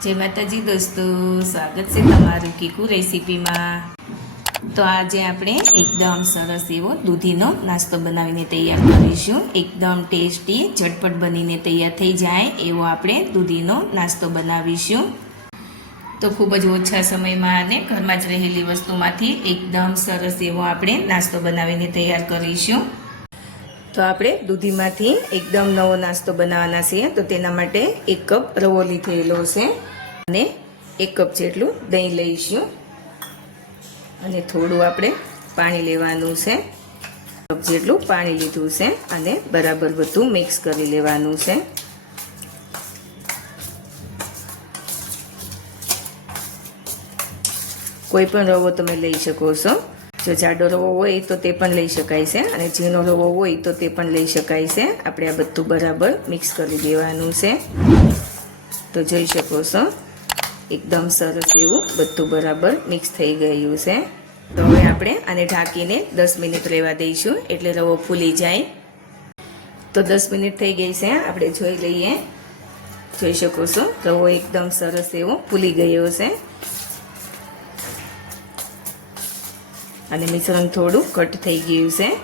જય માતાજી દોસ્તો, સ્વાગત છે તમારું કીકુ રેસીપીમાં. તો આજે આપણે એકદમ સરસ એવો દૂધીનો નાસ્તો બનાવીને તૈયાર કરીશું. એકદમ ટેસ્ટી, ઝટપટ બનીને તૈયાર થઈ જાય એવો આપણે દૂધીનો નાસ્તો બનાવીશું. તો ખૂબ જ ઓછા સમયમાં અને ઘરમાં જ રહેલી વસ્તુમાંથી એકદમ સરસ એવો આપણે નાસ્તો બનાવીને તૈયાર કરીશું. તો આપણે દૂધીમાંથી એકદમ નવો નાસ્તો બનાવવાના છીએ. તો તેના માટે એક કપ રવો લીધેલો છે. અને એક કપ જેટલું દહીં લઈશું. અને થોડું આપણે પાણી લેવાનું છે. કપ જેટલું પાણી લીધું છે અને બરાબર બધું મિક્સ કરી લેવાનું છે. કોઈ પણ રવો તમે લઈ શકો છો. જો જાડો રવો હોય તો તે પણ લઈ શકાય છે અને ઝીણો રવો હોય તો તે પણ લઈ શકાય છે. આપણે આ બધું બરાબર મિક્સ કરી દેવાનું છે. તો જોઈ શકો છો. એકદમ સરસ એવું બધું બરાબર મિક્સ થઈ ગયું છે. તો હવે આપણે આને ઢાંકીને દસ મિનિટ રહેવા દઈશું એટલે રવો ફૂલી જાય. તો દસ મિનિટ થઈ ગઈ છે. આપણે જોઈ લઈએ. જોઈ શકો છો, રવો એકદમ સરસ એવો ફૂલી ગયો છે. અને મિશ્રણ થોડું કટ થઈ ગયું છે.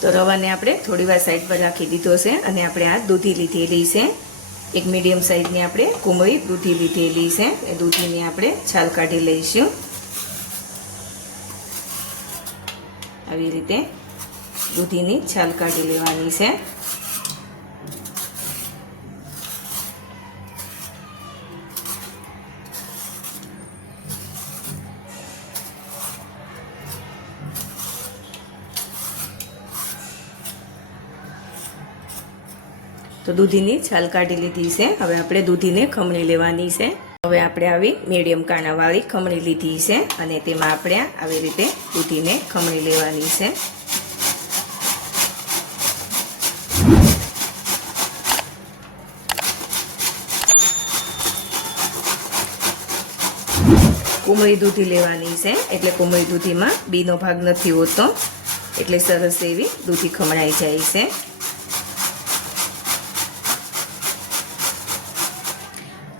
તો રવાને આપણે થોડી વાર સાઈડ પર રાખી દીધો છે અને આપણે આ દૂધી લીધેલી છે. એક મીડિયમ સાઇઝની આપણે કુમળી દૂધી લીધેલી છે. એ દૂધીની આપણે છાલ કાઢી લઈશું. આવી રીતે દૂધીની છાલ કાઢી લેવાની છે. તો દૂધીની છાલ કાઢી લીધી છે. હવે આપણે દૂધીને ખમણી લેવાની છે. હવે આપણે આવી મીડિયમ કાણાવાળી ખમણી લીધી છે અને તેમાં આપણે આવી રીતે દૂધીને ખમણી લેવાની છે. કુમળી દૂધી લેવાની છે. એટલે કુમળી દૂધીમાં બીનો ભાગ નથી હોતો. એટલે સરસ એવી દૂધી ખમણાઈ જાય છે.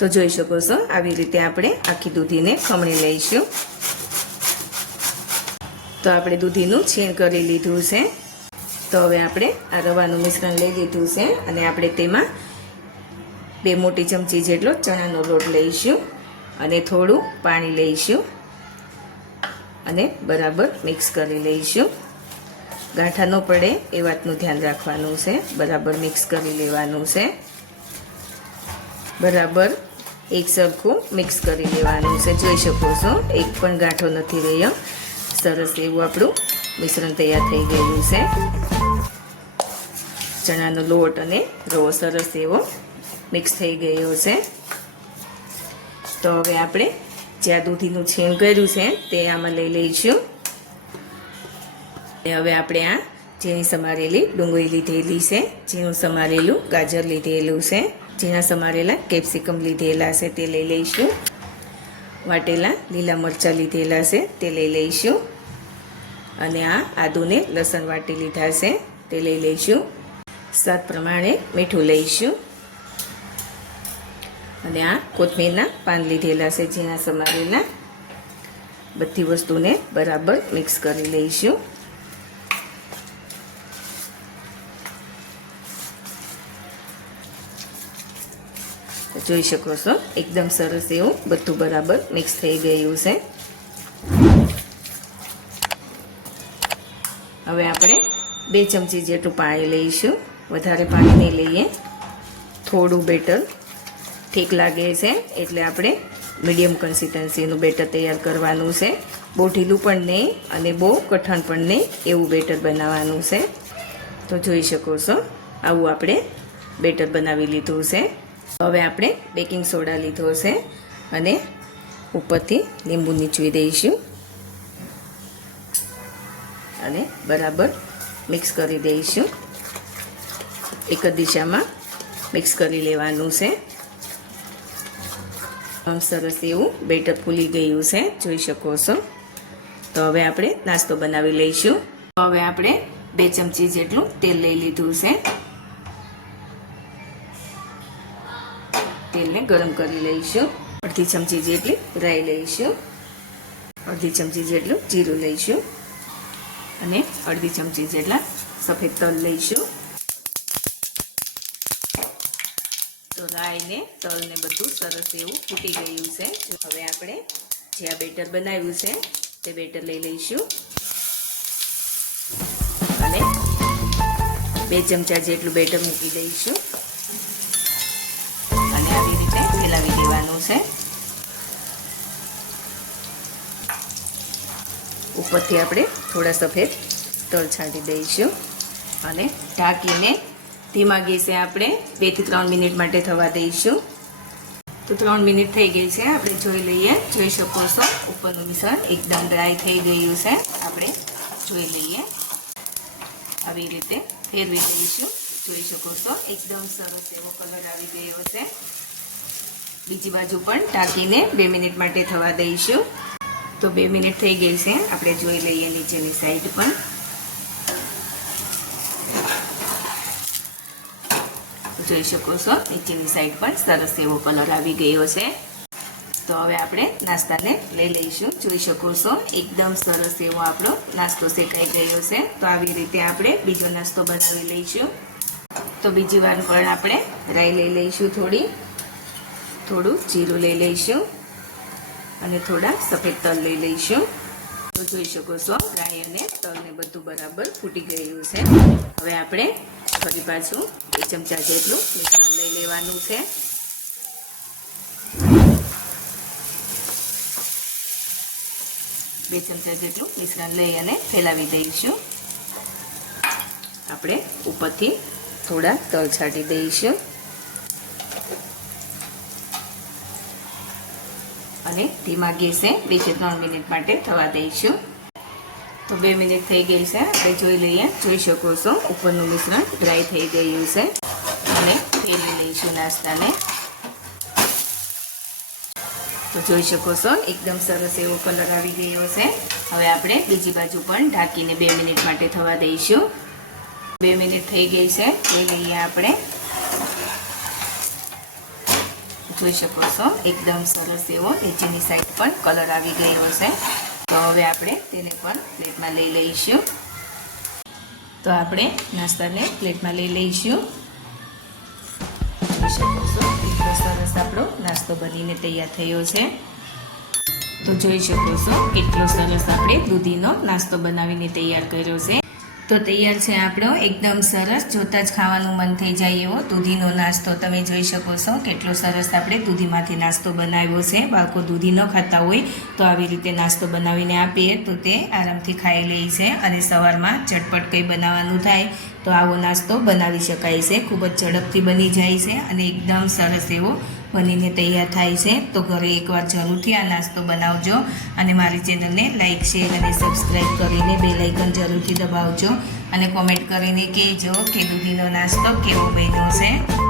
તો જોઈ શકો છો, આવી રીતે આપણે આખી દૂધીને ખમણી લઈશું. તો આપણે દૂધીનું છીણ કરી લીધું છે. તો હવે આપણે આ રવાનું મિશ્રણ લઈ લીધું છે અને આપણે તેમાં બે મોટી ચમચી જેટલો ચણાનો લોટ લઈશું અને થોડું પાણી લઈશું અને બરાબર મિક્સ કરી લઈશું. ગાંઠા ન પડે એ વાતનું ધ્યાન રાખવાનું છે, બરાબર મિક્સ કરી લેવાનું છે. બરાબર એક સરખું મિક્સ કરી લેવાનું છે. જોઈ શકો છો, એક પણ ગાંઠો નથી રહ્યો. સરસ એવું આપણું મિશ્રણ તૈયાર થઈ ગયું છે. ચણાનો લોટ અને રવો સરસ એવો મિક્સ થઈ ગયો છે. તો હવે આપણે જ્યાં દૂધીનું છીણ કર્યું છે તે આમાં લઈ લઈશું. હવે આપણે આ ઝીણી સમારેલી ડુંગળી લીધેલી છે. ઝીણું સમારેલું ગાજર લીધેલું છે. ઝીણા સમારેલા કેપ્સિકમ લીધેલા છે તે લઈ લઈશું. વાટેલા લીલા મરચાં લીધેલા છે તે લઈ લઈશું. અને આ આદુને લસણ વાટી લીધા છે તે લઈ લઈશું. સ્વાદ પ્રમાણે મીઠું લઈશું. અને આ કોથમીરના પાન લીધેલા છે ઝીણા સમારેલા બધી વસ્તુને બરાબર મિક્સ કરી લઈશું. જોઈ શકો છો. એકદમ સરસ એવું બધું બરાબર મિક્સ થઈ ગયું છે. હવે આપણે બે ચમચી જેટલું પાણી લઈશું. વધારે પાણી નહીં લઈએ. થોડું બેટર ઠીક લાગે છે. એટલે આપણે મીડિયમ કન્સિસ્ટન્સીનું બેટર તૈયાર કરવાનું છે. બહુ ઢીલું પણ નહીં અને બહુ કઠણ પણ નહીં એવું બેટર બનાવવાનું છે. તો જોઈ શકો છો. આવું આપણે બેટર બનાવી લીધું છે. હવે આપણે બેકિંગ સોડા લીધો છે અને ઉપરથી લીંબુ નીચવી દઈશું. અને બરાબર મિક્સ કરી દઈશું. એક જ દિશામાં મિક્સ કરી લેવાનું છે. આમ સરસ એવું બેટર ફૂલી ગયું છે, જોઈ શકો છો. તો હવે આપણે નાસ્તો બનાવી લઈશું. હવે આપણે બે ચમચી જેટલું તેલ લઈ લીધું છે. ગરમ કરી લઈશું. અડધી ચમચી જેટલી રાઈ લઈશું. અડધી ચમચી જેટલું જીરું લઈશું. અને અડધી ચમચી જેટલા સફેદ તલ લઈશું. તો રાઈને તલને બધું સરસ એવું ફૂટી ગયું છે. હવે આપણે જે આ બેટર બનાવ્યું છે, તે બેટર લઈ લઈશું. અને બે ચમચા જેટલું બેટર મૂકી દઈશું. ઉપરથી આપણે થોડા સફેદ તલ છાંટી દઈશું અને ઢાંકીને ધીમા ગેસે આપણે બેથી ત્રણ મિનિટ માટે થવા દઈશું. તો ત્રણ મિનિટ થઈ ગઈ છે. આપણે જોઈ લઈએ. જોઈ શકો છો, ઉપરનું મિશ્રણ એકદમ ડ્રાય થઈ ગયું છે. આપણે જોઈ લઈએ. આવી રીતે ફેરવી દઈશું. જોઈ શકો છો, એકદમ સરસ એવો કલર આવી ગયો છે. બીજી બાજુ પણ ટાંકીને બે મિનિટ માટે થવા દઈશું. તો બે મિનિટ થઈ ગઈ છે. આપણે જોઈ લઈએ નીચેની સાઈડ પણ. જોઈ શકો છો, નીચેની સાઈડ પણ સરસ એવો કલર આવી ગયો છે. તો હવે આપણે નાસ્તાને લઈ લઈશું. જોઈ શકો છો, એકદમ સરસ એવો આપણો નાસ્તો શેકાઈ ગયો છે. તો આવી રીતે આપણે બીજો નાસ્તો બનાવી લઈશું. તો બીજી વાર પણ આપણે રાઈ લઈ લઈશું થોડી. થોડું જીરું લઈ લઈશું. અને થોડા સફેદ તલ લઈ લઈશું. તો જોઈ શકો છો, રાઈ અને તલને બધું બરાબર ફૂટી ગયું છે. હવે આપણે ફરી પાછું એક ચમચા જેટલું મિશ્રણ લઈ લેવાનું છે. બે ચમચા જેટલું મિશ્રણ લઈ અને ફેલાવી દઈશું. આપણે ઉપરથી થોડા તલ છાંટી દઈશું. અને ધીમા ગેસે બેથી ત્રણ મિનિટ માટે થવા દઈશું. તો બે મિનિટ થઈ ગઈ છે, આપણે જોઈ લઈએ, જોઈ શકો છો, ઉપરનું મિશ્રણ ડ્રાય થઈ ગયું છે. અને ફેરવી લઈશું નાસ્તાને. તો જોઈ શકો છો, એકદમ સરસ એવો કલર આવી ગયો છે. હવે આપણે બીજી બાજુ પણ ઢાંકીને બે મિનિટ માટે થવા દઈશું. બે મિનિટ થઈ ગઈ છે, જોઈ લઈએ આપણે. જોઈ શકો છો. એકદમ સરસ એવો નીચેની સાઈડ પણ કલર આવી ગયો છે. તો હવે આપણે તેને પણ પ્લેટમાં લઈ લઈશું. તો આપણે નાસ્તાને પ્લેટમાં લઈ લઈશું. જોઈ શકો છો એટલો સરસ આપણો નાસ્તો બનીને તૈયાર થયો છે. તો જોઈ શકો છો, કેટલો સરસ આપણે દૂધીનો નાસ્તો બનાવીને તૈયાર કર્યો છે. તો તૈયાર છે આપણો. એકદમ સરસ. જોતાં જ ખાવાનું મન થઈ જાય એવો. દૂધીનો નાસ્તો તમે જોઈ શકો છો. કેટલો સરસ આપણે દૂધીમાંથી નાસ્તો બનાવ્યો છે. બાળકો દૂધી ન ખાતા હોય તો આવી રીતે નાસ્તો બનાવીને આપીએ તો તે આરામથી ખાઈ લે છે અને સવારમાં ઝટપટ કંઈ બનાવવાનું થાય તો આવો નાસ્તો બનાવી શકાય છે. ખૂબ જ ઝડપથી બની જાય છે અને એકદમ સરસ એવો બનીને તૈયાર થાય છે. તો ઘરે એકવાર જરૂરથી આ નાસ્તો બનાવજો અને મારી ચેનલને લાઇક શેર અને સબસ્ક્રાઈબ કરીને બે લાઇકન જરૂરથી દબાવજો અને કોમેન્ટ કરીને કહેજો કે દૂધીનો નાસ્તો કેવો બન્યો છે.